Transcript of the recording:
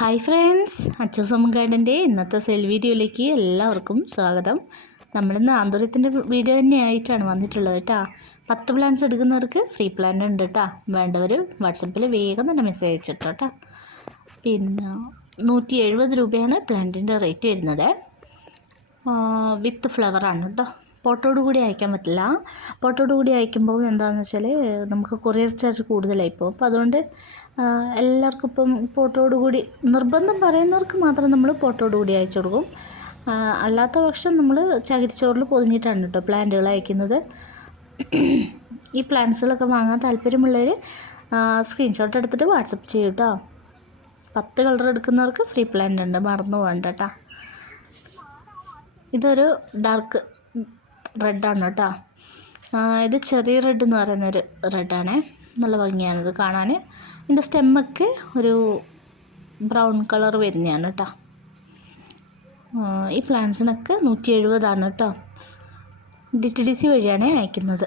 Hi friends, അച്ചസം ഗാർഡൻ്റെ ഇന്നത്തെ cell വീഡിയോയിലേക്ക് എല്ലാവർക്കും സ്വാഗതം. നമ്മളിന്ന് ആന്തൂര്യത്തിൻ്റെ വീഡിയോ തന്നെയായിട്ടാണ് വന്നിട്ടുള്ളത് കേട്ടോ. 10 പ്ലാന്റ്സ് എടുക്കുന്നവർക്ക് ഫ്രീ പ്ലാന്റ് ഉണ്ട് കേട്ടോ. വേണ്ടവർ വാട്സപ്പിൽ വേഗം തന്നെ മെസ്സേജ് അയച്ചിട്ടോ കേട്ടോ. പിന്നെ 170 രൂപയാണ് പ്ലാന്റിൻ്റെ റേറ്റ് വരുന്നത്. വിത്ത് ഫ്ലവറാണ് കേട്ടോ. പോട്ടോട് കൂടി അയക്കാൻ പറ്റില്ല. പോട്ടോട് കൂടി അയക്കുമ്പോൾ എന്താണെന്ന് വെച്ചാൽ നമുക്ക് കൊറിയർ ചാർജ് കൂടുതലായിപ്പോൾ. അപ്പോൾ അതുകൊണ്ട് എല്ലാവർക്കും ഇപ്പം പോട്ടോട് കൂടി നിർബന്ധം പറയുന്നവർക്ക് മാത്രം നമ്മൾ പോട്ടോട് കൂടി അയച്ചു കൊടുക്കും. അല്ലാത്ത പക്ഷം നമ്മൾ ചകിരിച്ചോറിൽ പൊതിഞ്ഞിട്ടാണ് കേട്ടോ പ്ലാന്റുകൾ അയക്കുന്നത്. ഈ പ്ലാന്റ്സുകളൊക്കെ വാങ്ങാൻ താല്പര്യമുള്ളവർ സ്ക്രീൻഷോട്ട് എടുത്തിട്ട് വാട്സപ്പ് ചെയ്യും കേട്ടോ. 10 കളർ എടുക്കുന്നവർക്ക് ഫ്രീ പ്ലാന്റ് ഉണ്ട്, മറന്നു പോകണ്ട കേട്ടോ. ഇതൊരു ഡാർക്ക് റെഡാണ് കേട്ടോ. ഇത് ചെറിയ റെഡ് എന്ന് പറയുന്നൊരു റെഡാണേ. നല്ല ഭംഗിയാണിത് കാണാൻ. ഇതിൻ്റെ സ്റ്റെമ്മൊക്കെ ഒരു ബ്രൗൺ കളർ വരുന്നതാണ് കേട്ടോ. ഈ പ്ലാന്റ്സിനൊക്കെ 170 കേട്ടോ. DTDC വഴിയാണ് അയക്കുന്നത്.